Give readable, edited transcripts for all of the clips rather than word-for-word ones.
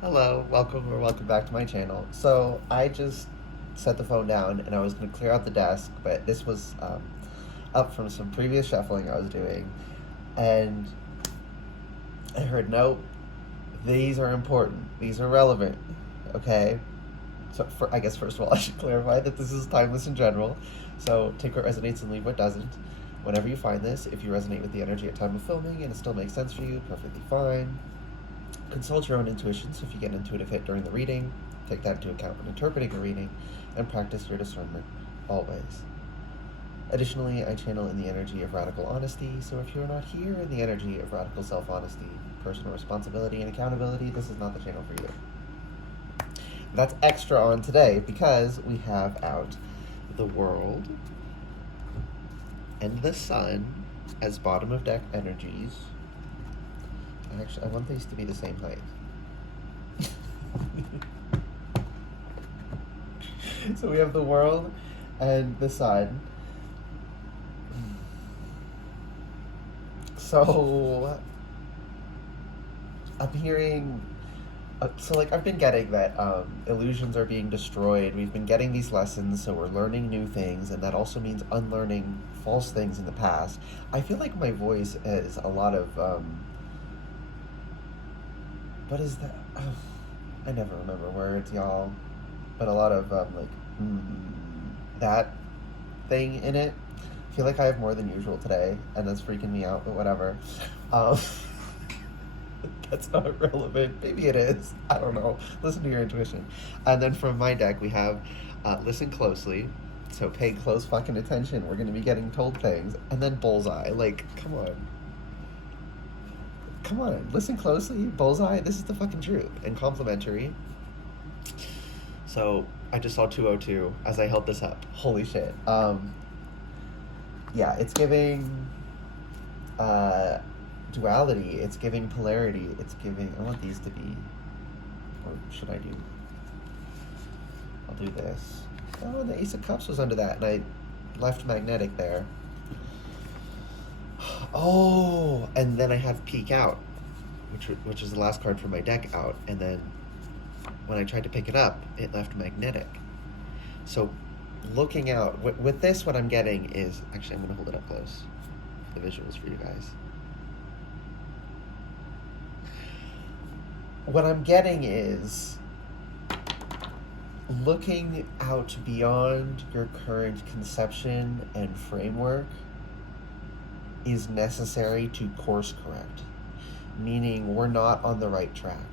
Hello, welcome or welcome back to my channel. So I just set the phone down and I was going to clear out the desk, but this was up from some previous shuffling I was doing, and I heard, nope, these are important, these are relevant, okay? So I guess first of all I should clarify that this is timeless in general, so take what resonates and leave what doesn't. Whenever you find this, if you resonate with the energy at time of filming and it still makes sense for you, perfectly fine. Consult your own intuition, so if you get an intuitive hit during the reading, take that into account when interpreting a reading, and practice your discernment always. Additionally, I channel in the energy of radical honesty, so if you're not here in the energy of radical self-honesty, personal responsibility, and accountability, this is not the channel for you. That's extra on today because we have out the world and the sun as bottom of deck energies. Actually, I want these to be the same height. So we have the world and the sun. So I'm hearing, I've been getting that illusions are being destroyed. We've been getting these lessons, so we're learning new things, and that also means unlearning false things in the past. I feel like my voice is a lot of, what is that? Oh, I never remember words, y'all. But a lot of, that thing in it. I feel like I have more than usual today, and that's freaking me out, but whatever. Um, that's not relevant. Maybe it is. I don't know. Listen to your intuition. And then from my deck, we have listen closely. So pay close fucking attention. We're going to be getting told things. And then bullseye. Like, come on. Come on. Listen closely. Bullseye. This is the fucking truth. And complimentary. So I just saw 202 as I held this up. Holy shit. Yeah, it's giving duality. It's giving polarity. It's giving. I want these to be. Or should I do? I'll do this. Oh, the Ace of Cups was under that, and I left magnetic there. Oh, and then I have Peek Out, which is the last card from my deck out, and then when I tried to pick it up, it left magnetic. So looking out, with this, what I'm getting is, actually I'm going to hold it up close, the visuals for you guys. What I'm getting is looking out beyond your current conception and framework is necessary to course correct, meaning we're not on the right track,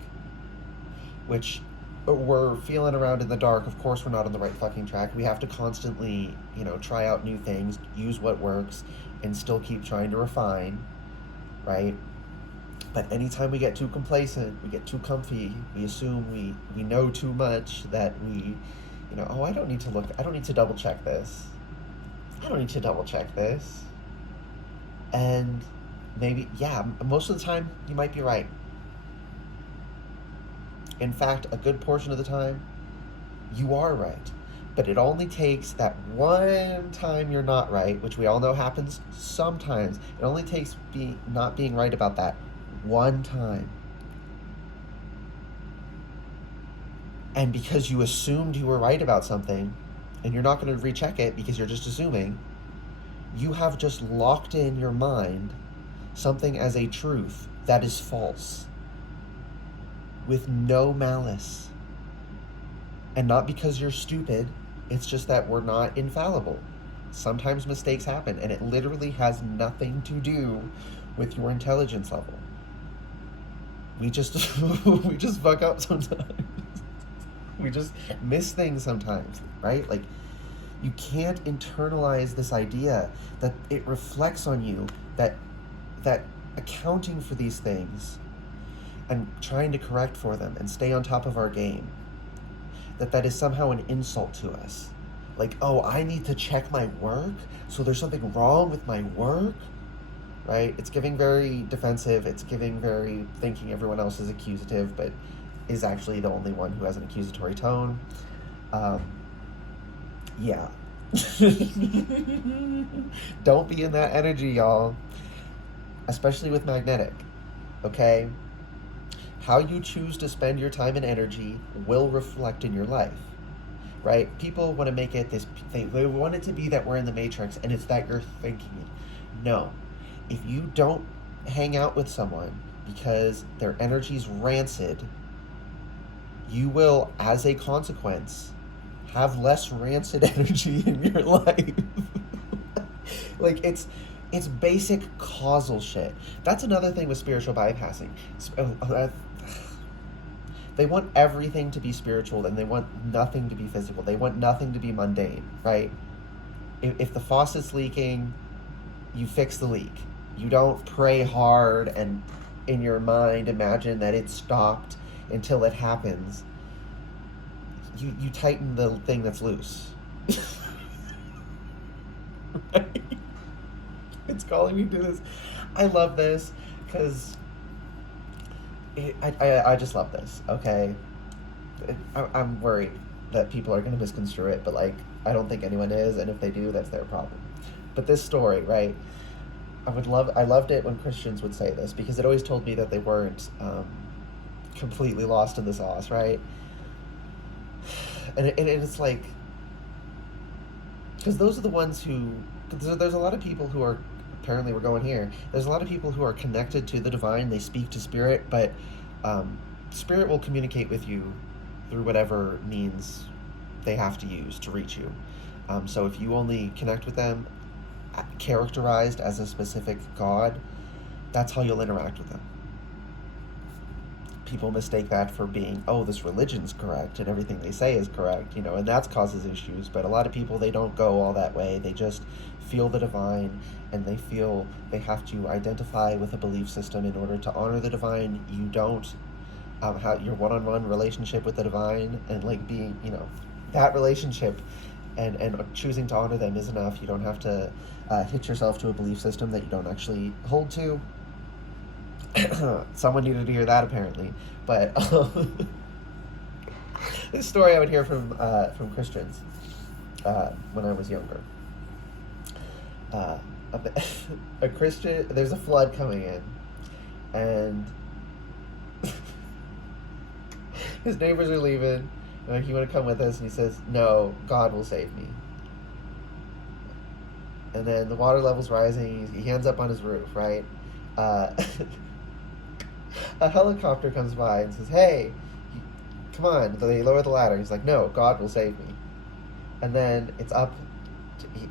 which we're feeling around in the dark. Of course we're not on the right fucking track. We have to constantly, try out new things, use what works, and still keep trying to refine, right? But anytime we get too complacent, we get too comfy, we assume we know too much, that we, oh, I don't need to double check this. I don't need to double check this. And maybe, yeah, most of the time you might be right. In fact, a good portion of the time, you are right. But it only takes that one time you're not right, which we all know happens sometimes. It only takes not being right about that one time. And because you assumed you were right about something, and you're not going to recheck it because you're just assuming, you have just locked in your mind something as a truth that is false, with no malice. And not because you're stupid, it's just that we're not infallible. Sometimes mistakes happen, and it literally has nothing to do with your intelligence level. We just we just fuck up sometimes. We just miss things sometimes, right? Like, you can't internalize this idea that it reflects on you, that accounting for these things and trying to correct for them and stay on top of our game, that is somehow an insult to us. Like, oh, I need to check my work, so there's something wrong with my work, right? It's giving very defensive. It's giving very thinking everyone else is accusative, but is actually the only one who has an accusatory tone. Yeah. Don't be in that energy, y'all. Especially with magnetic, okay? How you choose to spend your time and energy will reflect in your life, right? People want to make it this, they want it to be that we're in the Matrix and it's that you're thinking it. No. If you don't hang out with someone because their energy's rancid, you will, as a consequence, have less rancid energy in your life. Like, it's basic causal shit. That's another thing with spiritual bypassing. They want everything to be spiritual and they want nothing to be physical. They want nothing to be mundane, right? If the faucet's leaking, you fix the leak. You don't pray hard and in your mind imagine that it stopped until it happens. You tighten the thing that's loose. Right? It's calling me to this. I love this because I just love this. Okay, I'm worried that people are going to misconstrue it, but like I don't think anyone is, and if they do, that's their problem. But this story, right? I loved it when Christians would say this because it always told me that they weren't completely lost in the sauce, right? And it's like, because those are the ones who, there's a lot of people who are, apparently we're going here, there's a lot of people who are connected to the divine, they speak to spirit, but spirit will communicate with you through whatever means they have to use to reach you. So if you only connect with them characterized as a specific god, that's how you'll interact with them. People mistake that for being, oh, this religion's correct and everything they say is correct, and that causes issues. But a lot of people, they don't go all that way. They just feel the divine and they feel they have to identify with a belief system in order to honor the divine. You don't have your one-on-one relationship with the divine and like being, that relationship and choosing to honor them is enough. You don't have to hitch yourself to a belief system that you don't actually hold to. Someone needed to hear that apparently, but this story I would hear from Christians when I was younger. A Christian, there's a flood coming in, and his neighbors are leaving. Like, you want to come with us? And he says, "No, God will save me." And then the water level's rising. He ends up on his roof, right? A helicopter comes by and says, "Hey, come on." They lower the ladder. He's like, "No, God will save me." And then it's up.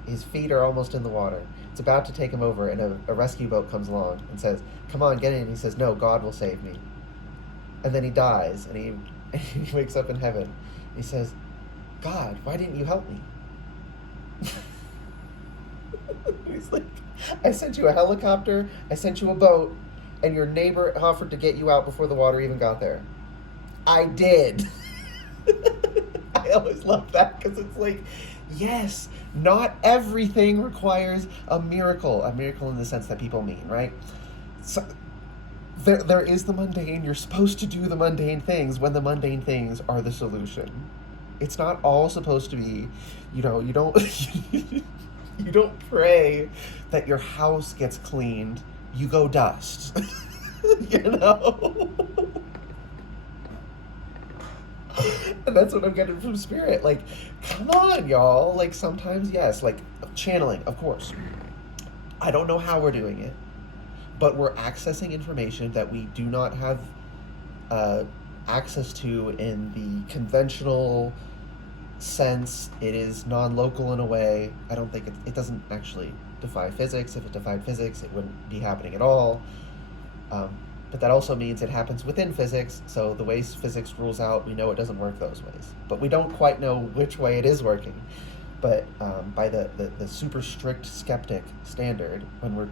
His feet are almost in the water. It's about to take him over, and a rescue boat comes along and says, "Come on, get in." And he says, "No, God will save me." And then he dies, and he wakes up in heaven. He says, "God, why didn't you help me?" He's like, "I sent you a helicopter, I sent you a boat, and your neighbor offered to get you out before the water even got there. I did." I always love that because it's like, yes, not everything requires a miracle in the sense that people mean, right? So there is the mundane. You're supposed to do the mundane things when the mundane things are the solution. It's not all supposed to be, you don't you don't pray that your house gets cleaned. You go dust. And that's what I'm getting from spirit. Like, come on, y'all. Like, sometimes, yes, like channeling, of course. I don't know how we're doing it, but we're accessing information that we do not have access to in the conventional sense. It is non-local in a way. I don't think it doesn't actually defy physics. If it defied physics, it wouldn't be happening at all. But that also means it happens within physics, so the ways physics rules out, we know it doesn't work those ways. But we don't quite know which way it is working. But by the super strict skeptic standard, when we're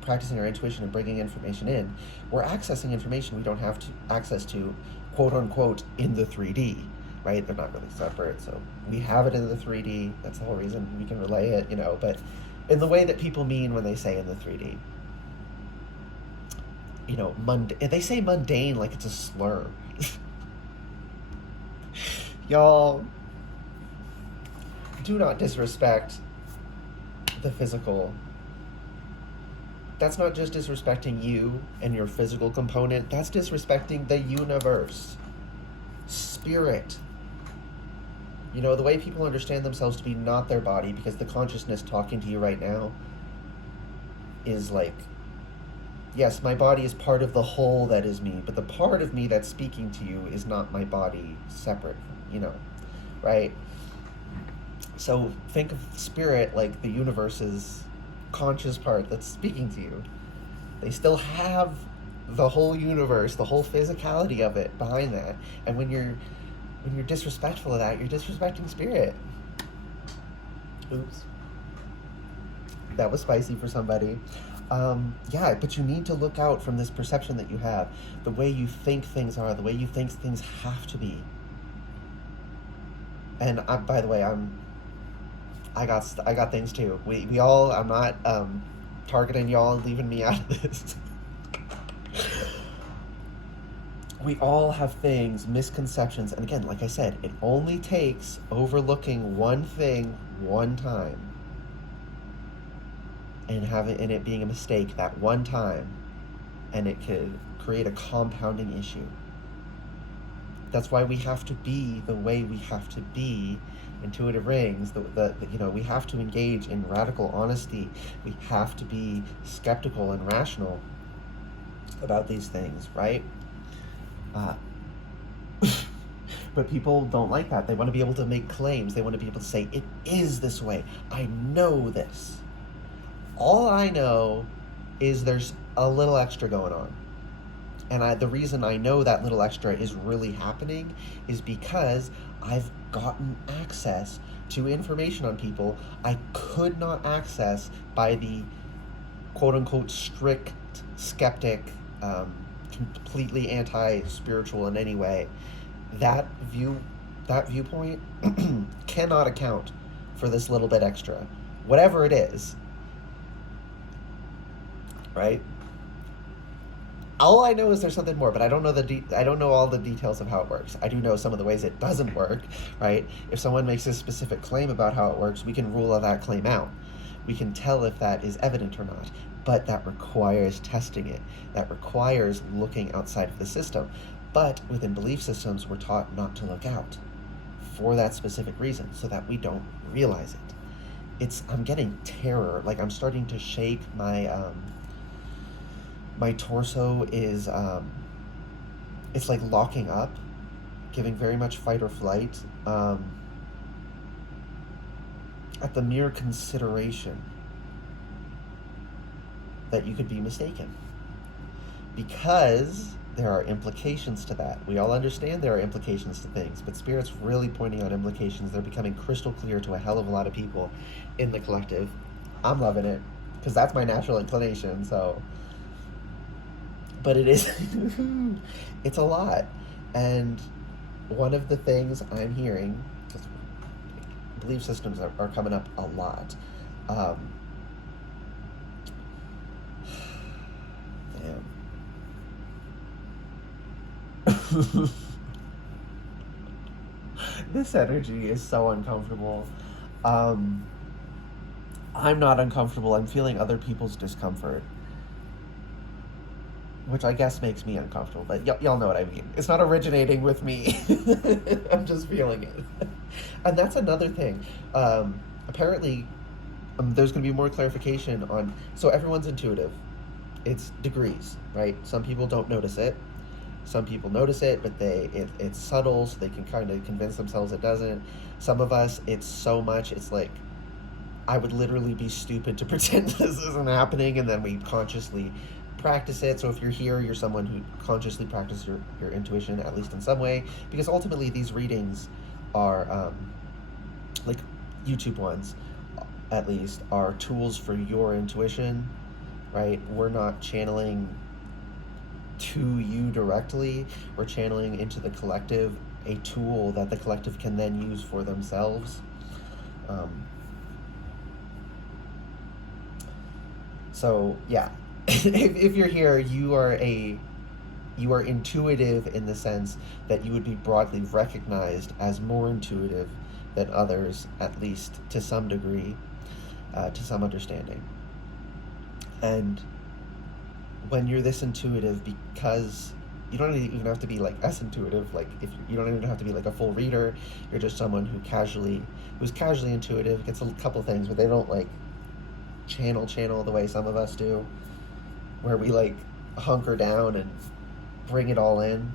practicing our intuition and bringing information in, we're accessing information we don't have access to, quote unquote, in the 3D, right? They're not really separate, so we have it in the 3D. That's the whole reason we can relay it, but in the way that people mean when they say in the 3D. They say mundane like it's a slur. Y'all, do not disrespect the physical that's not just disrespecting you and your physical component, that's disrespecting the universe. Spirit. You know, the way people understand themselves to be not their body, because the consciousness talking to you right now is like, yes, my body is part of the whole that is me, but the part of me that's speaking to you is not my body separate, you know, right? So think of spirit like the universe's conscious part that's speaking to you. They still have the whole universe, the whole physicality of it behind that. And when you're disrespectful of that, you're disrespecting spirit. Oops. That was spicy for somebody. Yeah, but you need to look out from this perception that you have, the way you think things are, the way you think things have to be. And by the way, I got things too. We all. I'm not targeting y'all and leaving me out of this. We all have things, misconceptions, and again, like I said, it only takes overlooking one thing one time and it being a mistake that one time, and it could create a compounding issue. That's why we have to be the way we have to be. Intuitive rings, we have to engage in radical honesty. We have to be skeptical and rational about these things, right? But people don't like that. They want to be able to make claims. They want to be able to say, it is this way. I know this. All I know is there's a little extra going on. And the reason I know that little extra is really happening is because I've gotten access to information on people I could not access by the quote-unquote strict skeptic, completely anti-spiritual in any way. That viewpoint cannot account for this little bit extra, whatever it is, right? All I know is there's something more, but I don't know I don't know all the details of how it works. I do know some of the ways it doesn't work, right? If someone makes a specific claim about how it works, we can rule that claim out. We can tell if that is evident or not, but that requires testing it. That requires looking outside of the system. But within belief systems, we're taught not to look out for that specific reason, so that we don't realize it. I'm getting terror. Like, I'm starting to shake. My torso is, it's like locking up, giving very much fight or flight, at the mere consideration that you could be mistaken. Because there are implications to that. We all understand there are implications to things, but Spirit's really pointing out implications. They're becoming crystal clear to a hell of a lot of people in the collective. I'm loving it, because that's my natural inclination, so... But it is, it's a lot. And one of the things I'm hearing, because belief systems are coming up a lot. Damn. This energy is so uncomfortable. I'm not uncomfortable. I'm feeling other people's discomfort, which I guess makes me uncomfortable, but y'all know what I mean. It's not originating with me. I'm just feeling it. And that's another thing. Apparently, there's going to be more clarification on... So everyone's intuitive. It's degrees, right? Some people don't notice it. Some people notice it, but it's subtle, so they can kind of convince themselves it doesn't. Some of us, it's so much, it's like, I would literally be stupid to pretend this isn't happening, and then we consciously practice it. So if you're here, you're someone who consciously practices your intuition, at least in some way, because ultimately these readings are, like YouTube ones, at least, are tools for your intuition, right? We're not channeling to you directly. We're channeling into the collective a tool that the collective can then use for themselves. So yeah, if you're here, you are intuitive in the sense that you would be broadly recognized as more intuitive than others, at least to some degree, to some understanding. And when you're this intuitive, because you don't even have to be like as intuitive, like if you don't even have to be like a full reader, you're just someone who's casually intuitive, gets a couple things, but they don't like channel the way some of us do, where we like hunker down and bring it all in.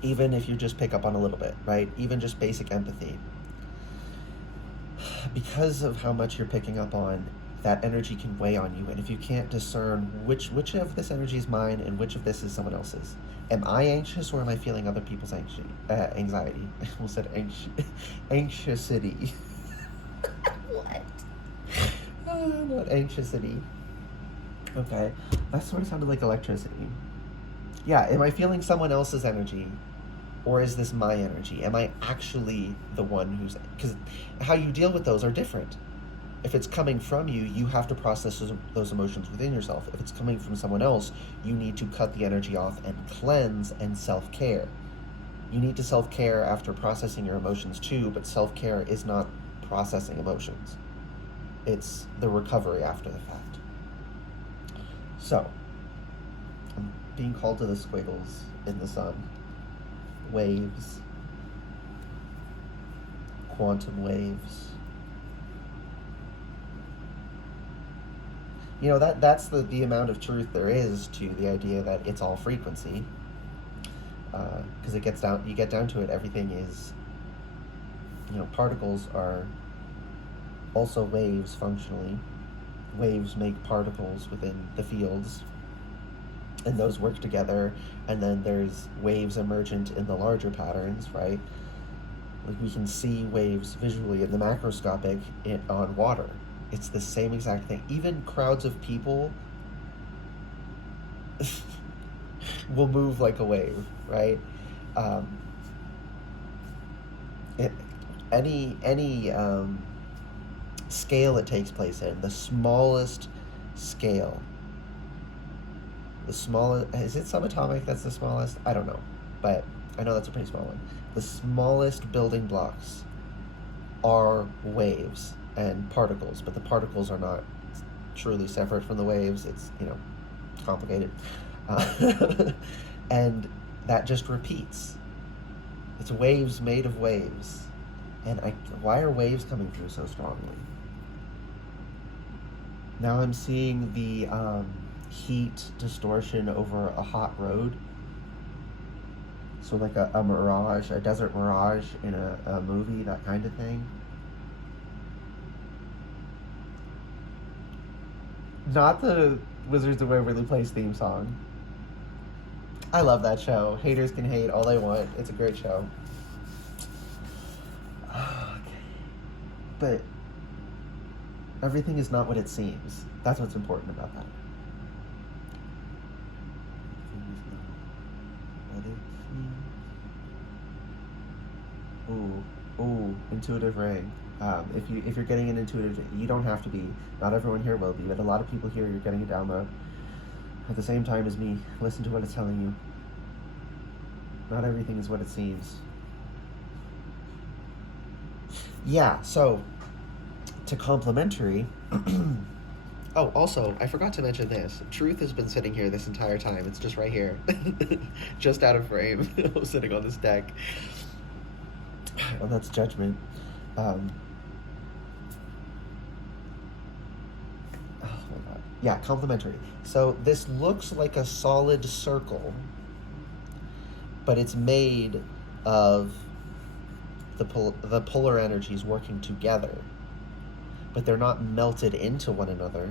Even if you just pick up on a little bit, right? Even just basic empathy, because of how much you're picking up on, that energy can weigh on you. And if you can't discern which of this energy is mine and which of this is someone else's, am I anxious or am I feeling other people's anxiety? I almost said anxiosity. What? Not anxiosity. Okay, that sort of sounded like electricity. Yeah, am I feeling someone else's energy, or is this my energy? Am I actually the one who's... Because how you deal with those are different. If it's coming from you, you have to process those emotions within yourself. If it's coming from someone else, you need to cut the energy off and cleanse and self-care. You need to self-care after processing your emotions too, but self-care is not processing emotions. It's the recovery after the fact. So, I'm being called to the squiggles in the sun. Waves. Quantum waves. You know, that's the amount of truth there is to the idea that it's all frequency. Because you get down to it, everything is, particles are also waves functionally. Waves make particles within the fields, and those work together, and then there's waves emergent in the larger patterns, right? Like we can see waves visually in the macroscopic on water. It's the same exact thing. Even crowds of people will move like a wave, right? Any scale it takes place in, the smallest scale, the smallest, is it subatomic that's the smallest? I don't know, but I know that's a pretty small one. The smallest building blocks are waves and particles, but the particles are not truly separate from the waves. It's, complicated. And that just repeats. It's waves made of waves. And why are waves coming through so strongly? Now I'm seeing the heat distortion over a hot road. So like a mirage, a desert mirage in a movie, that kind of thing. Not the Wizards of Waverly Place theme song. I love that show. Haters can hate all they want. It's a great show. Okay. But everything is not what it seems. That's what's important about that. Everything is not what it seems. Ooh, intuitive ring. If you're getting an intuitive, you don't have to be. Not everyone here will be, but a lot of people here, you're getting a download. At the same time as me, listen to what it's telling you. Not everything is what it seems. Yeah, so to complementary. Oh, also, I forgot to mention this. Truth has been sitting here this entire time. It's just right here. Just out of frame. Sitting on this deck. Well, that's judgment. Oh my god. Yeah, complementary. So this looks like a solid circle, but it's made of the polar energies working together, but they're not melted into one another.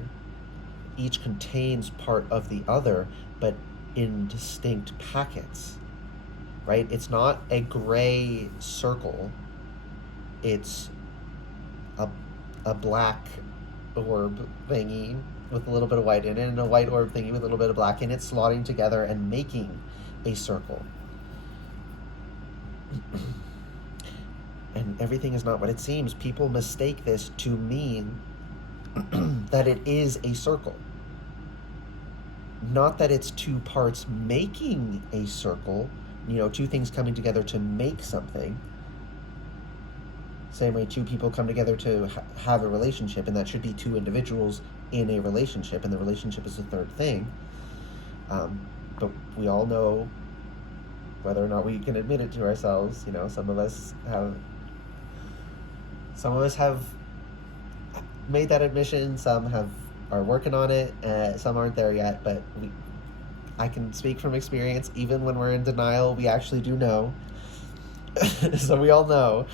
Each contains part of the other, but in distinct packets, right? It's not a gray circle. It's a black orb thingy with a little bit of white in it, and a white orb thingy with a little bit of black in it, slotting together and making a circle. And everything is not what it seems. People mistake this to mean that it is a circle. Not that it's two parts making a circle, two things coming together to make something. Same way two people come together to have a relationship, and that should be two individuals in a relationship, and the relationship is the third thing. But we all know, whether or not we can admit it to ourselves, some of us have made that admission. Some are working on it. Some aren't there yet. But I can speak from experience. Even when we're in denial, we actually do know. So we all know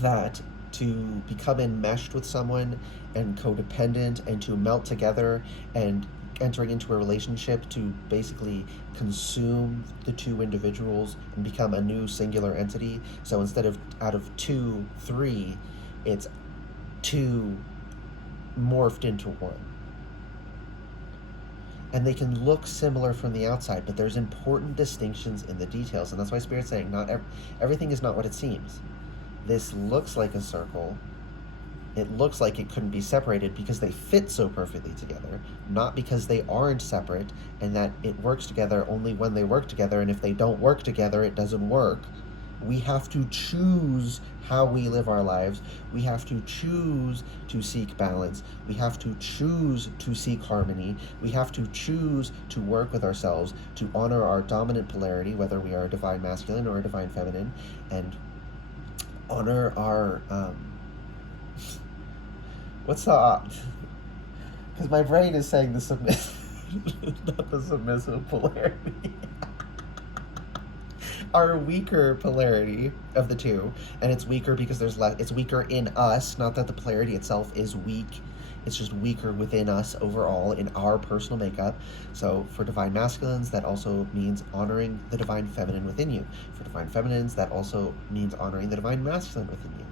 that to become enmeshed with someone and codependent and to melt together and entering into a relationship to basically consume the two individuals and become a new singular entity. So instead of out of 2, 3, it's 2 morphed into 1. And they can look similar from the outside, but there's important distinctions in the details. And that's why Spirit's saying everything is not what it seems. This looks like a circle. It looks like it couldn't be separated because they fit so perfectly together, not because they aren't separate, and that it works together only when they work together, and if they don't work together, it doesn't work. We have to choose how we live our lives. We have to choose to seek balance. We have to choose to seek harmony. We have to choose to work with ourselves, to honor our dominant polarity, whether we are a divine masculine or a divine feminine, and honor our what's the because my brain is saying the submissive not the submissive polarity our weaker polarity of the two. And it's weaker because there's less, it's weaker in us, not that the polarity itself is weak, it's just weaker within us overall in our personal makeup. So for divine masculines, that also means honoring the divine feminine within you. For divine feminines, that also means honoring the divine masculine within you,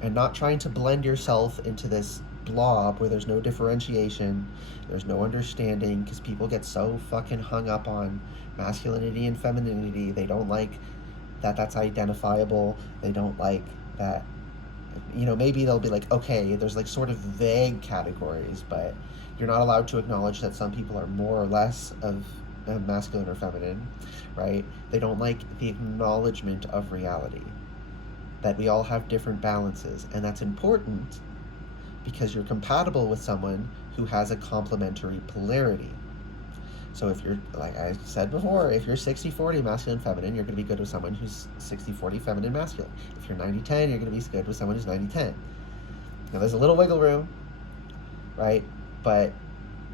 and not trying to blend yourself into this blob where there's no differentiation, there's no understanding, because people get so fucking hung up on masculinity and femininity. They don't like that that's identifiable. They don't like that, maybe they'll be like, okay, there's like sort of vague categories, but you're not allowed to acknowledge that some people are more or less of masculine or feminine, right? They don't like the acknowledgement of reality, that we all have different balances, and that's important because you're compatible with someone who has a complementary polarity. So if you're, like I said before, if you're 60-40 masculine feminine, you're going to be good with someone who's 60-40 feminine masculine. If you're 90-10, you're going to be good with someone who's 90-10. Now there's a little wiggle room, right? But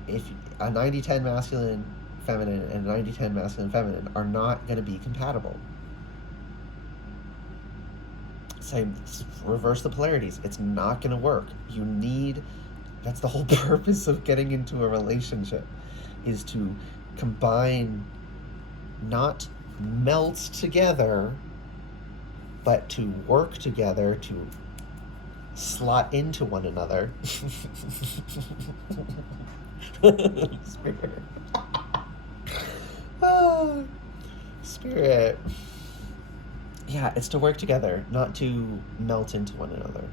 if a 90-10 masculine feminine and a 90-10 masculine feminine are not going to be compatible. Same, reverse the polarities. It's not going to work. That's the whole purpose of getting into a relationship, is to combine, not melt together, but to work together, to slot into one another. Spirit. Spirit. Yeah, it's to work together, not to melt into one another.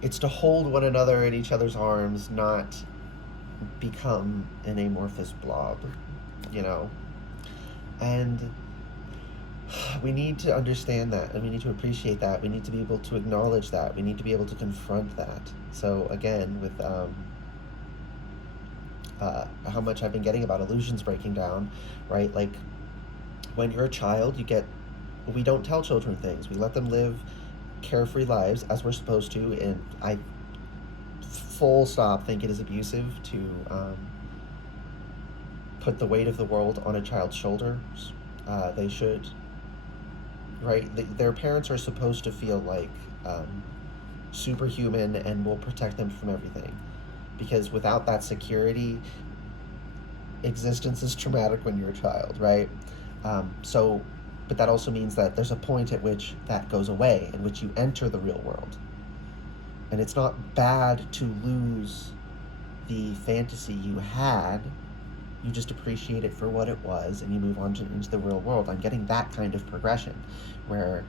It's to hold one another in each other's arms, not become an amorphous blob, And we need to understand that, and we need to appreciate that. We need to be able to acknowledge that. We need to be able to confront that. So again, with how much I've been getting about illusions breaking down, right? Like, when you're a child, we don't tell children things. We let them live carefree lives as we're supposed to, and I full stop think it is abusive to put the weight of the world on a child's shoulders. They should, right? Their parents are supposed to feel like superhuman and will protect them from everything, because without that security, existence is traumatic when you're a child, right? But that also means that there's a point at which that goes away, in which you enter the real world. And it's not bad to lose the fantasy you had. You just appreciate it for what it was, and you move on into the real world. I'm getting that kind of progression, where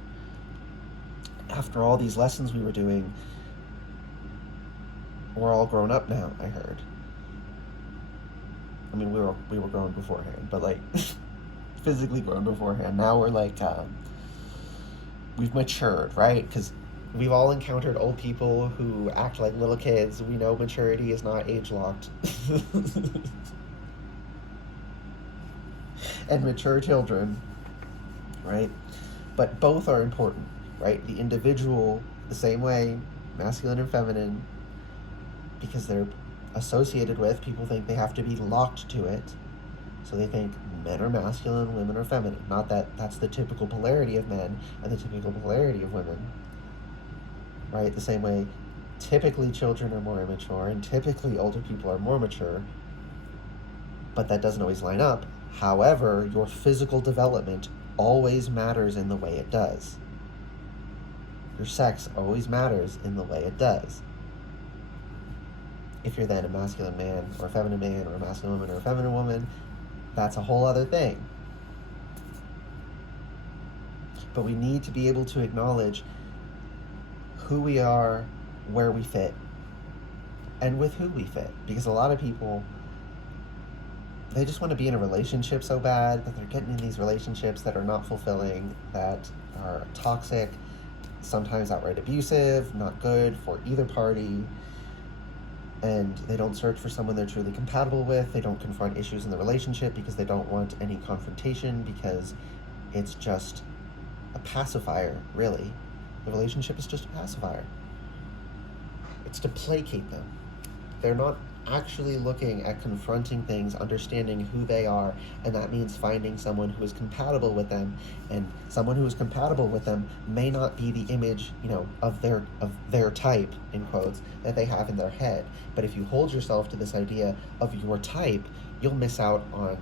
after all these lessons we were doing, we're all grown up now, I heard. I mean, we were grown beforehand, but like physically grown beforehand. Now we're like, we've matured, right? Because We've all encountered old people who act like little kids. We know maturity is not age locked. And mature children, right? But both are important, right? The individual, the same way, masculine and feminine, because they're associated with, people think they have to be locked to it. So they think men are masculine, women are feminine. Not that that's the typical polarity of men and the typical polarity of women, right? The same way, typically children are more immature and typically older people are more mature, but that doesn't always line up. However, your physical development always matters in the way it does. Your sex always matters in the way it does. If you're then a masculine man or a feminine man or a masculine woman or a feminine woman, that's a whole other thing. But we need to be able to acknowledge who we are, where we fit, and with who we fit. Because a lot of people, they just want to be in a relationship so bad that they're getting in these relationships that are not fulfilling, that are toxic, sometimes outright abusive, not good for either party. And they don't search for someone they're truly compatible with. They don't confront issues in the relationship because they don't want any confrontation, because it's just a pacifier, really. The relationship is just a pacifier. It's to placate them. They're not actually looking at confronting things, understanding who they are, and that means finding someone who is compatible with them. And someone who is compatible with them may not be the image, of their type, in quotes, that they have in their head. But if you hold yourself to this idea of your type, you'll miss out on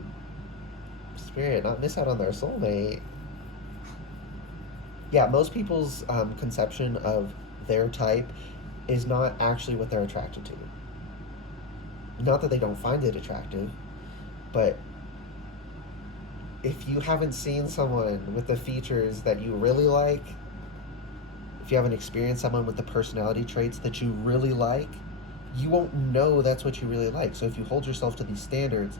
spirit, not miss out on their soulmate. Yeah, most people's conception of their type is not actually what they're attracted to. Not that they don't find it attractive, but if you haven't seen someone with the features that you really like, if you haven't experienced someone with the personality traits that you really like, you won't know that's what you really like. So if you hold yourself to these standards,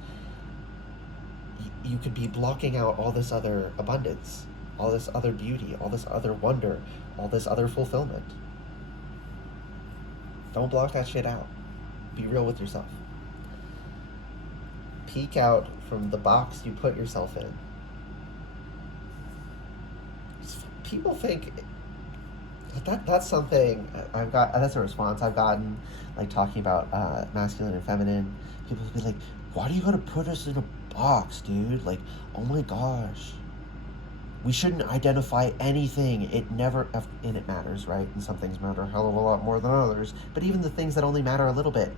you could be blocking out all this other abundance, all this other beauty, all this other wonder, all this other fulfillment. Don't block that shit out. Be real with yourself. Peek out from the box you put yourself in. People think that's something that's a response I've gotten, like talking about masculine and feminine. People will be like, why do you gotta put us in a box, dude? Like, oh my gosh. We shouldn't identify anything. It matters, right? And some things matter a hell of a lot more than others. But even the things that only matter a little bit,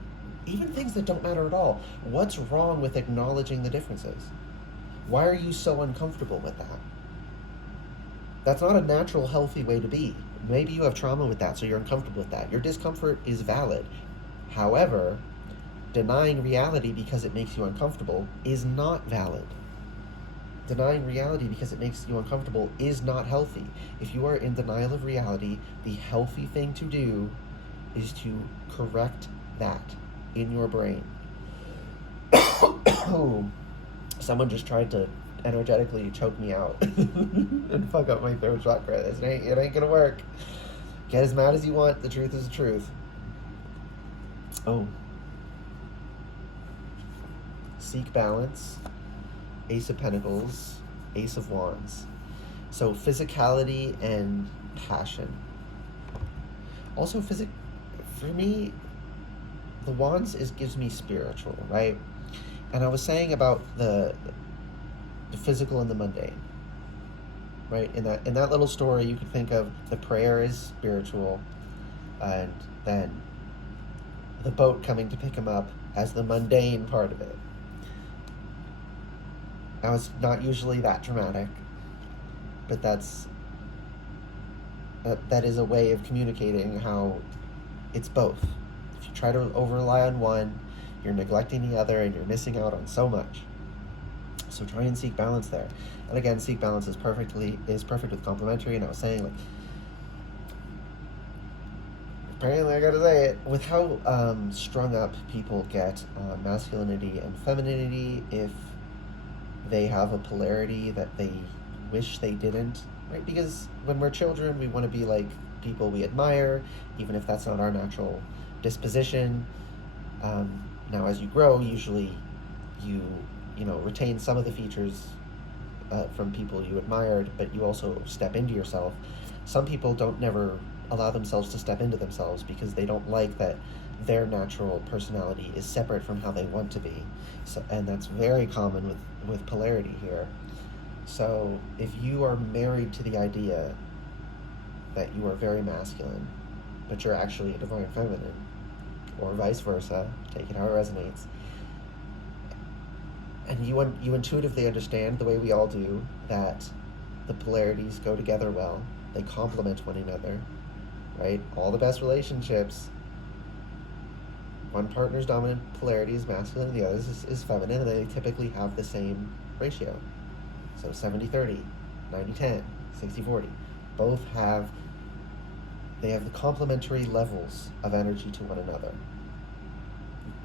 even things that don't matter at all, what's wrong with acknowledging the differences? Why are you so uncomfortable with that? That's not a natural, healthy way to be. Maybe you have trauma with that, so you're uncomfortable with that. Your discomfort is valid. However, denying reality because it makes you uncomfortable is not valid. Denying reality because it makes you uncomfortable is not healthy. If you are in denial of reality, the healthy thing to do is to correct that in your brain. Someone just tried to energetically choke me out and fuck up my throat chakra. It ain't gonna work. Get as mad as you want. The truth is the truth. Seek balance. Ace of Pentacles, Ace of Wands. So physicality and passion. Also, for me, the Wands gives me spiritual, right? And I was saying about the physical and the mundane, right? In that little story, you could think of the prayer is spiritual, and then the boat coming to pick him up as the mundane part of it. Now, it's not usually that dramatic, but that is a way of communicating how it's both. If you try to over-rely on one, you're neglecting the other, and you're missing out on so much. So try and seek balance there. And again, seek balance is perfect with complementary. And I was saying, like, apparently I gotta say it, with how strung up people get masculinity and femininity, if they have a polarity that they wish they didn't, right? Because when we're children, we want to be like people we admire, even if that's not our natural disposition. Now, as you grow, usually you retain some of the features from people you admired, but you also step into yourself. Some people don't never allow themselves to step into themselves because they don't like that their natural personality is separate from how they want to be. So, and that's very common with polarity here. So if you are married to the idea that you are very masculine, but you're actually a divine feminine, or vice versa, take it how it resonates, and you intuitively understand, the way we all do, that the polarities go together well, they complement one another, right? All the best relationships, one partner's dominant polarity is masculine and the other is feminine, and they typically have the same ratio. So 70-30, 90-10, 60-40. Both have the complementary levels of energy to one another.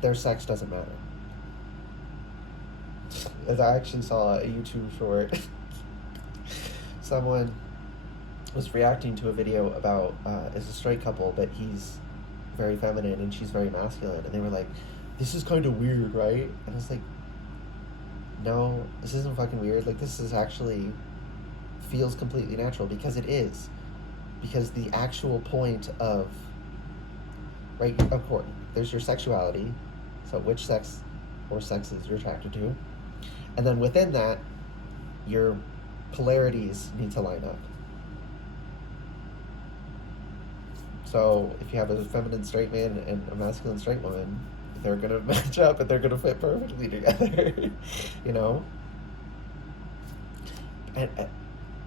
Their sex doesn't matter. As I actually saw a YouTube short, someone was reacting to a video about it's a straight couple, but he's very feminine and she's very masculine, and they were like, "This is kind of weird, right?" And I was like, "No, this isn't fucking weird. Like, this is actually feels completely natural, because it is. Because the actual point of, right, of course, there's your sexuality, so which sex or sexes you're attracted to, and then within that, your polarities need to line up. So if you have a feminine straight man and a masculine straight woman, they're gonna match up and they're gonna fit perfectly together, you know.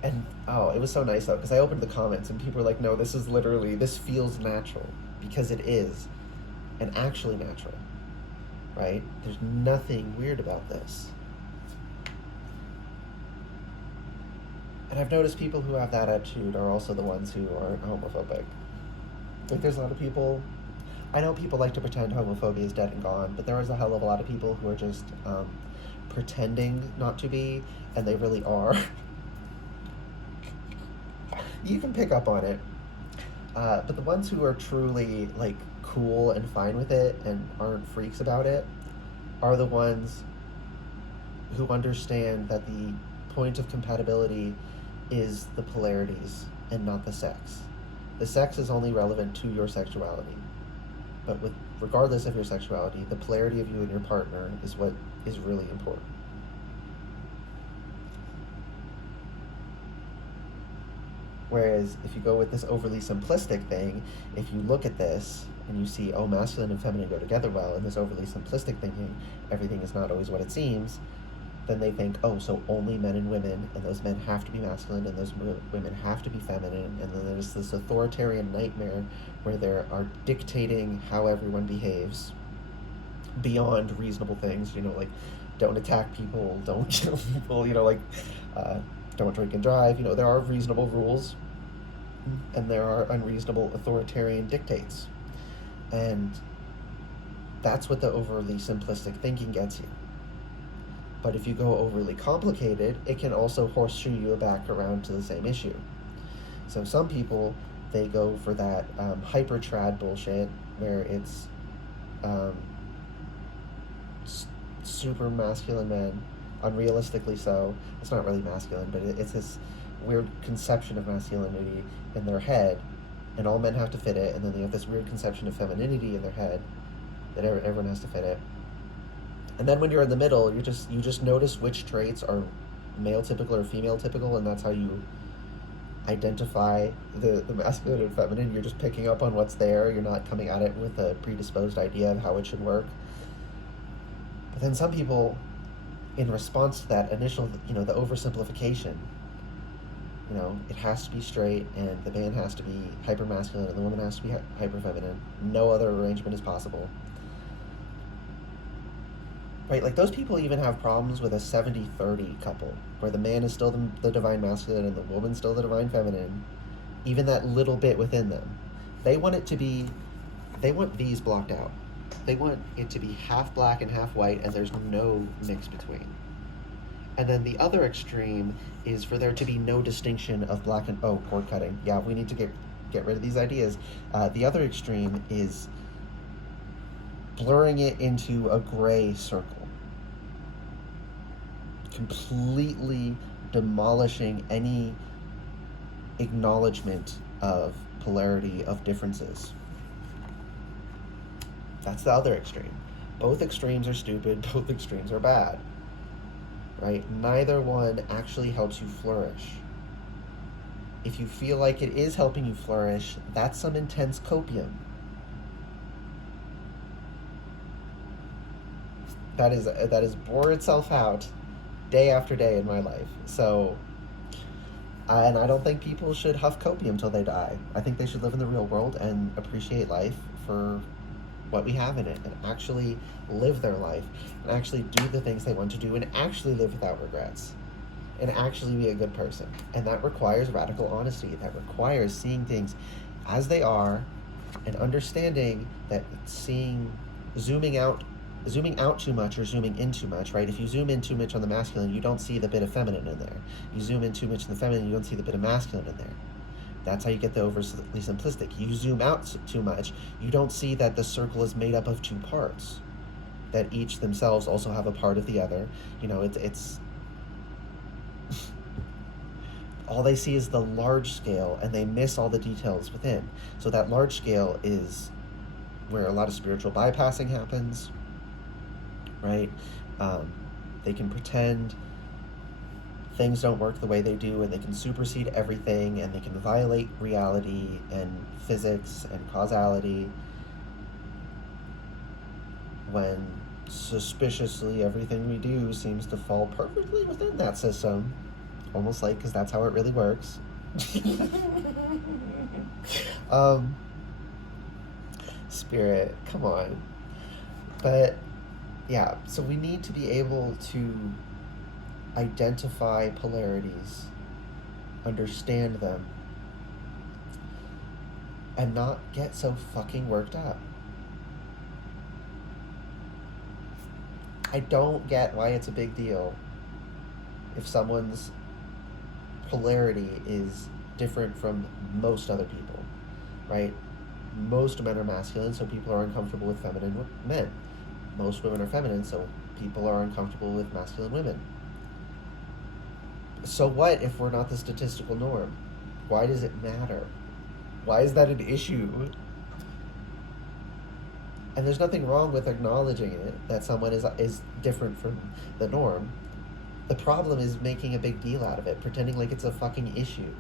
And oh, it was so nice though, because I opened the comments and people were like, "No, this feels natural, because it is, and actually natural, right? There's nothing weird about this." And I've noticed people who have that attitude are also the ones who are homophobic. Like, there's a lot of people, I know people like to pretend homophobia is dead and gone, but there is a hell of a lot of people who are just pretending not to be, and they really are. You can pick up on it. But the ones who are truly, like, cool and fine with it and aren't freaks about it are the ones who understand that the point of compatibility is the polarities and not the sex. The sex is only relevant to your sexuality. But regardless of your sexuality, the polarity of you and your partner is what is really important. Whereas if you go with this overly simplistic thing, if you look at this and you see, oh, masculine and feminine go together well, in this overly simplistic thinking, everything is not always what it seems, then they think, oh, so only men and women, and those men have to be masculine, and those women have to be feminine, and then there's this authoritarian nightmare where they are dictating how everyone behaves beyond reasonable things, like, don't attack people, don't kill people, don't drink and drive. There are reasonable rules, and there are unreasonable authoritarian dictates. And that's what the overly simplistic thinking gets you. But if you go overly complicated, it can also horseshoe you back around to the same issue. So some people, they go for that hyper-trad bullshit, where it's super masculine men, unrealistically so. It's not really masculine, but it's this weird conception of masculinity in their head, and all men have to fit it, and then they have this weird conception of femininity in their head that everyone has to fit it. And then when you're in the middle, you just notice which traits are male typical or female typical, and that's how you identify the masculine and feminine. You're just picking up on what's there. You're not coming at it with a predisposed idea of how it should work. But then some people, in response to that initial, the oversimplification, it has to be straight, and the man has to be hyper masculine, and the woman has to be hyper feminine. No other arrangement is possible. Right, like, those people even have problems with a 70-30 couple, where the man is still the divine masculine and the woman's still the divine feminine, even that little bit within them. They want these blocked out. They want it to be half black and half white, and there's no mix between. And then the other extreme is for there to be no distinction of black and, cord cutting. Yeah, we need to get get rid of these ideas. The other extreme is blurring it into a gray circle, completely demolishing any acknowledgement of polarity, of differences. That's the other extreme. Both extremes are stupid, both extremes are bad. Right? Neither one actually helps you flourish. If you feel like it is helping you flourish, that's some intense copium. That is bore itself out day after day in my life. So, and I don't think people should huff copium till they die. I think they should live in the real world and appreciate life for what we have in it, and actually live their life, and actually do the things they want to do, and actually live without regrets, and actually be a good person. And that requires radical honesty. That requires seeing things as they are, and understanding that zooming out too much or zooming in too much, right? If you zoom in too much on the masculine, you don't see the bit of feminine in there. You zoom in too much in the feminine, you don't see the bit of masculine in there. That's how you get the overly simplistic. You zoom out too much, you don't see that the circle is made up of two parts, that each themselves also have a part of the other. It's all they see is the large scale, and they miss all the details within. So that large scale is where a lot of spiritual bypassing happens, right? They can pretend things don't work the way they do, and they can supersede everything, and they can violate reality and physics and causality, when suspiciously everything we do seems to fall perfectly within that system, almost like because that's how it really works. Spirit, come on. But yeah, so we need to be able to identify polarities, understand them, and not get so fucking worked up. I don't get why it's a big deal if someone's polarity is different from most other people, right? Most men are masculine, so people are uncomfortable with feminine men. Most women are feminine, so people are uncomfortable with masculine women. So what if we're not the statistical norm? Why does it matter? Why is that an issue? And there's nothing wrong with acknowledging it, that someone is different from the norm. The problem is making a big deal out of it, pretending like it's a fucking issue.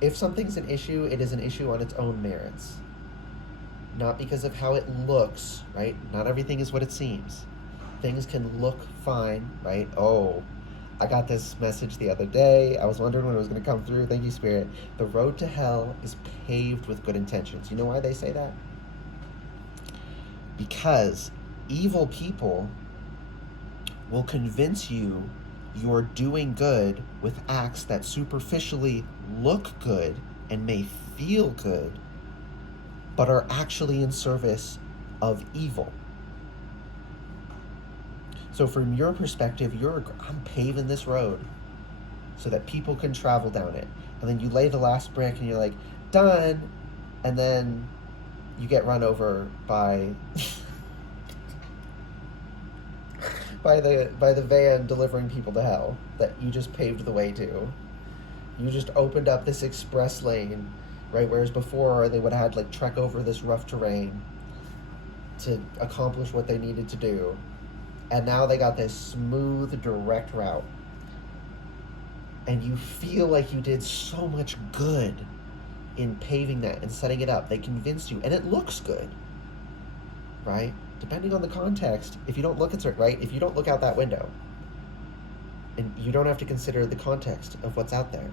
If something's an issue, it is an issue on its own merits. Not because of how it looks, right? Not everything is what it seems. Things can look fine, right? Oh, I got this message the other day. I was wondering when it was going to come through. Thank you, Spirit. The road to hell is paved with good intentions. You know why they say that? Because evil people will convince you you're doing good with acts that superficially look good and may feel good, but are actually in service of evil. So from your perspective, I'm paving this road so that people can travel down it. And then you lay the last brick and you're like, done. And then you get run over by by the van delivering people to hell that you just paved the way to. You just opened up this express lane, right? Whereas before they would have had trek over this rough terrain to accomplish what they needed to do. And now they got this smooth, direct route. And you feel like you did so much good in paving that and setting it up. They convinced you, and it looks good, right? Depending on the context, if you don't look at it, right? If you don't look out that window, and you don't have to consider the context of what's out there.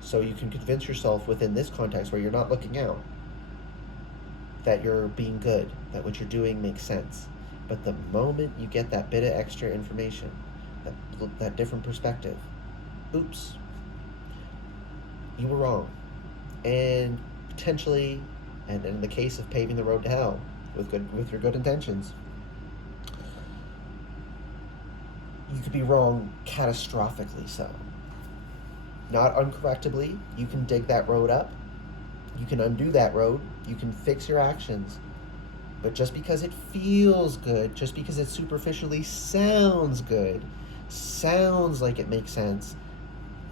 So you can convince yourself within this context where you're not looking out that you're being good, that what you're doing makes sense. But the moment you get that bit of extra information, that different perspective, oops, you were wrong. And potentially, and in the case of paving the road to hell with your good intentions, you could be wrong catastrophically so. Not uncorrectably. You can dig that road up. You can undo that road. You can fix your actions. But just because it feels good, just because it superficially sounds good, sounds like it makes sense,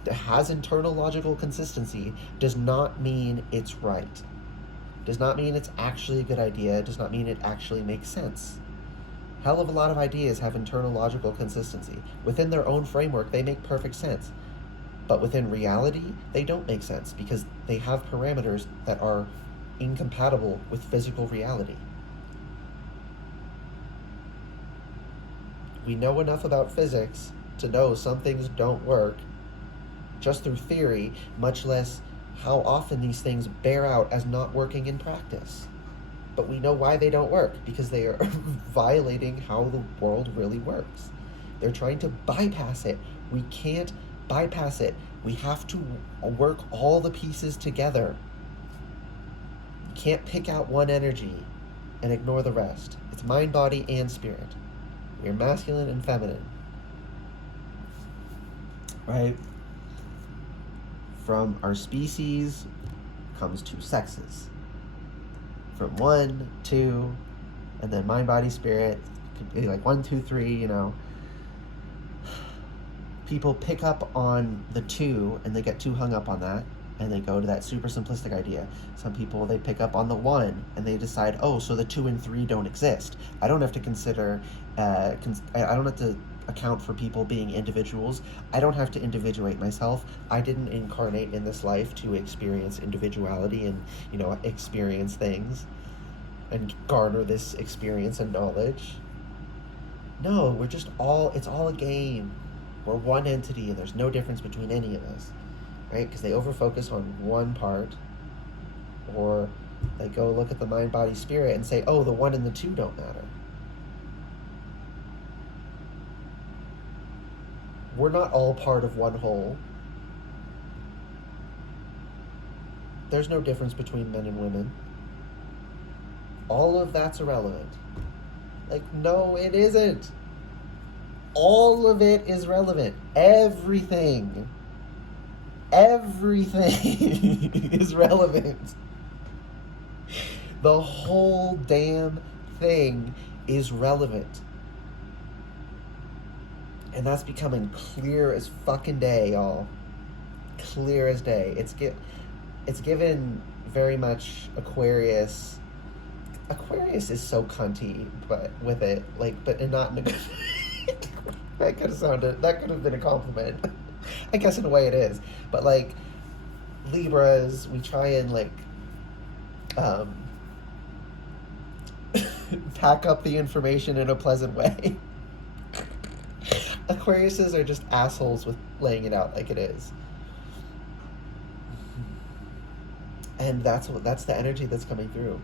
has internal logical consistency, does not mean it's right. Does not mean it's actually a good idea. Does not mean it actually makes sense. Hell of a lot of ideas have internal logical consistency. Within their own framework, they make perfect sense. But within reality, they don't make sense because they have parameters that are incompatible with physical reality. We know enough about physics to know some things don't work just through theory, much less how often these things bear out as not working in practice. But we know why they don't work, because they are violating how the world really works. They're trying to bypass it. We can't bypass it. We have to work all the pieces together. You can't pick out one energy and ignore the rest. It's mind, body, and spirit. We're masculine and feminine. Right? From our species comes two sexes. From 1, 2, and then mind, body, spirit. Could be like 1, 2, 3, you know. People pick up on the 2 and they get too hung up on that and they go to that super simplistic idea. Some people, they pick up on the 1 and they decide, oh, so the 2 and 3 don't exist. I don't have to consider, I don't have to account for people being individuals. I don't have to individuate myself. I didn't incarnate in this life to experience individuality and, you know, experience things and garner this experience and knowledge. No, we're just it's all a game. We're one entity and there's no difference between any of us, right? Because they overfocus on one part, or they go look at the mind, body, spirit and say, oh, the 1 and the 2 don't matter. We're not all part of one whole. There's no difference between men and women. All of that's irrelevant. Like, no, it isn't. All of it is relevant. Everything is relevant. The whole damn thing is relevant. And that's becoming clear as fucking day, y'all. Clear as day. It's given very much Aquarius. Aquarius is so cunty, but with it, like, but not in a good. That could have been a compliment. I guess in a way it is. But like Libras, we try and like pack up the information in a pleasant way. Aquariuses are just assholes with laying it out like it is. And that's the energy that's coming through.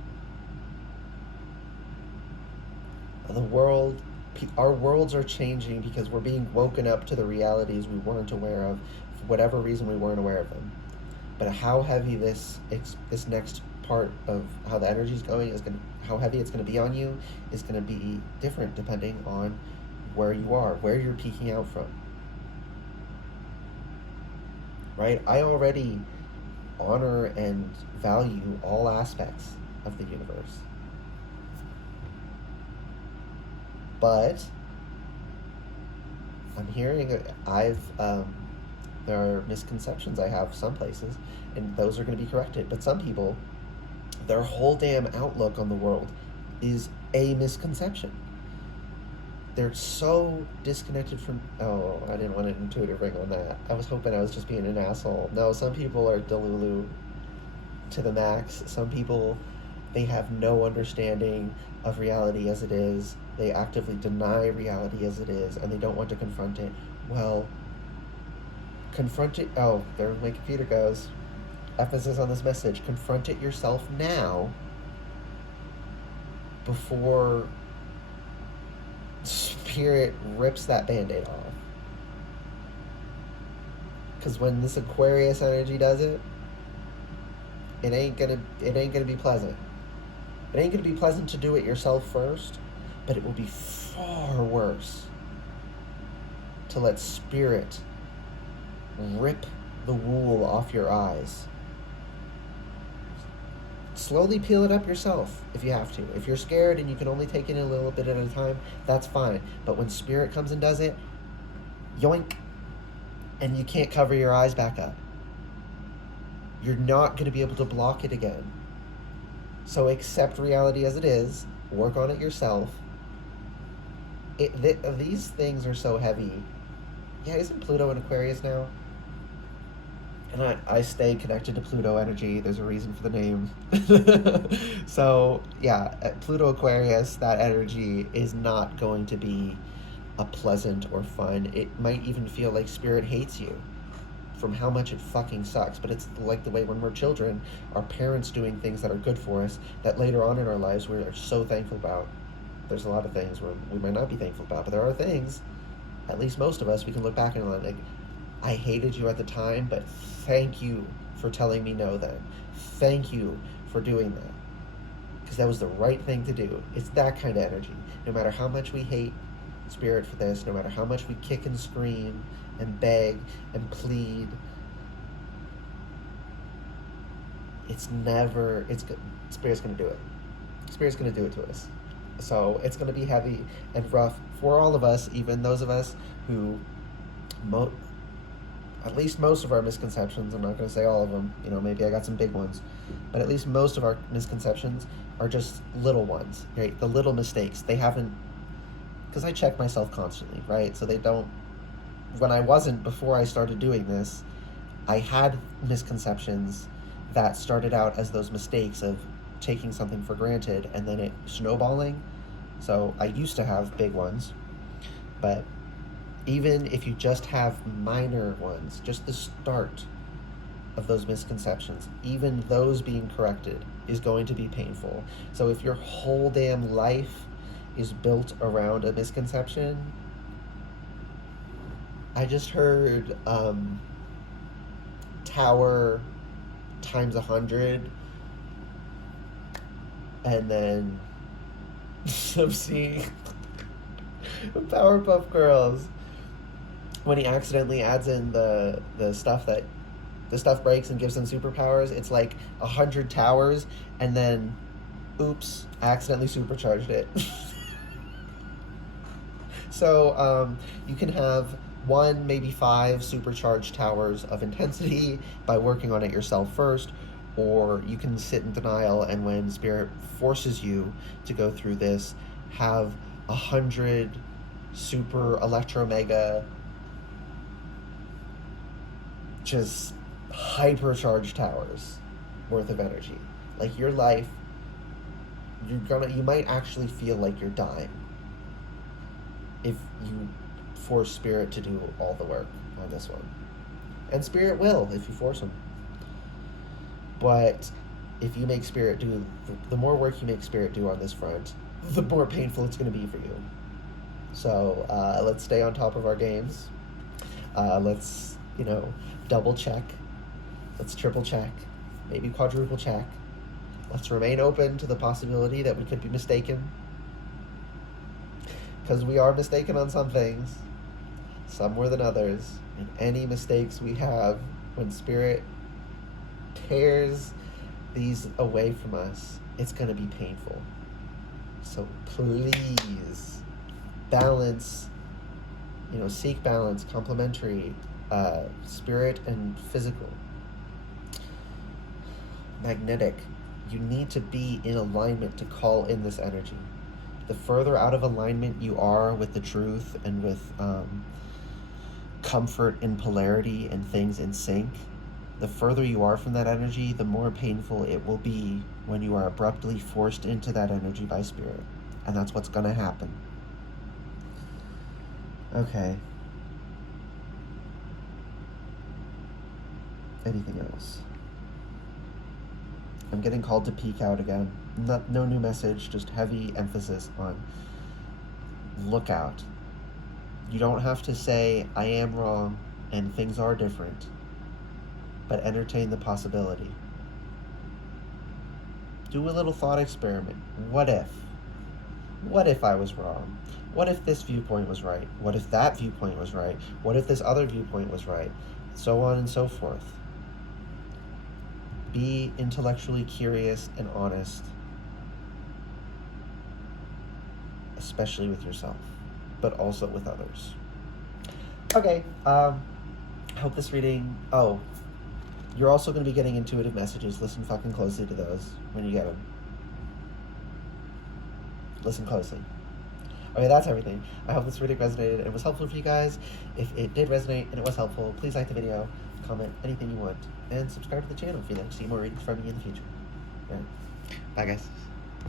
Our worlds are changing because we're being woken up to the realities we weren't aware of, for whatever reason we weren't aware of them. But how heavy this next part of how the energy is going how heavy it's going to be on you is going to be different depending on where you are, where you're peeking out from. Right? I already honor and value all aspects of the universe. But I'm hearing there are misconceptions I have some places, and those are going to be corrected. But some people, their whole damn outlook on the world is a misconception. They're so disconnected from... Oh, I didn't want an intuitive ring on that. I was hoping I was just being an asshole. No, some people are delulu to the max. Some people, they have no understanding of reality as it is. They actively deny reality as it is, and they don't want to confront it. Well, confront it... Oh, there my computer goes. Emphasis on this message. Confront it yourself now before Spirit rips that Band-Aid off. Because when this Aquarius energy does it, it ain't gonna be pleasant. It ain't gonna be pleasant to do it yourself first, but it will be far worse to let Spirit rip the wool off your eyes. Slowly peel it up yourself if you have to. If you're scared and you can only take in a little bit at a time, that's fine. But when spirit comes and does it, yoink, and you can't cover your eyes back up. You're not going to be able to block it again. So accept reality as it is, work on it yourself. These things are so heavy. Yeah, isn't Pluto in Aquarius now? And I stay connected to Pluto energy. There's a reason for the name. So, yeah, at Pluto Aquarius, that energy is not going to be a pleasant or fun. It might even feel like spirit hates you from how much it fucking sucks. But it's like the way when we're children, our parents doing things that are good for us that later on in our lives we're so thankful about. There's a lot of things where we might not be thankful about, but there are things, at least most of us, we can look back and like, I hated you at the time, but thank you for telling me no then. Thank you for doing that. Because that was the right thing to do. It's that kind of energy. No matter how much we hate spirit for this, no matter how much we kick and scream and beg and plead, it's Spirit's going to do it. Spirit's going to do it to us. So it's going to be heavy and rough for all of us, even those of us who at least most of our misconceptions, I'm not going to say all of them, maybe I got some big ones, but at least most of our misconceptions are just little ones, right? The little mistakes. They haven't, because I check myself constantly, right? So they don't, when I wasn't, before I started doing this, I had misconceptions that started out as those mistakes of taking something for granted and then it snowballing. So I used to have big ones, but even if you just have minor ones, just the start of those misconceptions, even those being corrected is going to be painful. So if your whole damn life is built around a misconception, I just heard tower times 100, and then I'm seeing Powerpuff Girls when he accidentally adds in the stuff that the stuff breaks and gives them superpowers. It's like 100 towers, and then oops, I accidentally supercharged it. So you can have 1, maybe 5 supercharged towers of intensity by working on it yourself first, or you can sit in denial, and when spirit forces you to go through this, have 100 super electro mega just hypercharged towers worth of energy. Like your life, you might actually feel like you're dying if you force spirit to do all the work on this one. And spirit will if you force him. But if you make spirit do, the more work you make spirit do on this front, the more painful it's going to be for you. So let's stay on top of our games. Let's, double check. Let's triple check. Maybe quadruple check. Let's remain open to the possibility that we could be mistaken. Because we are mistaken on some things. Some more than others. And any mistakes we have when spirit tears these away from us, it's going to be painful. So please balance, seek balance, complementary, spirit and physical. Magnetic. You need to be in alignment to call in this energy. The further out of alignment you are with the truth and with comfort in polarity and things in sync, the further you are from that energy, the more painful it will be when you are abruptly forced into that energy by spirit. And that's what's going to happen. Okay. Anything else? I'm getting called to peek out again. No new message, just heavy emphasis on look out. You don't have to say, I am wrong and things are different, but entertain the possibility. Do a little thought experiment. What if? What if I was wrong? What if this viewpoint was right? What if that viewpoint was right? What if this other viewpoint was right? so on and so forth. Be intellectually curious and honest, especially with yourself, but also with others. Okay, I hope this reading... Oh, you're also going to be getting intuitive messages. Listen fucking closely to those when you get them. Listen closely. Okay, that's everything. I hope this reading resonated and was helpful for you guys. If it did resonate and it was helpful, please like the video, comment anything you want, and subscribe to the channel if you'd like to see more readings from me in the future. All right. Bye, guys.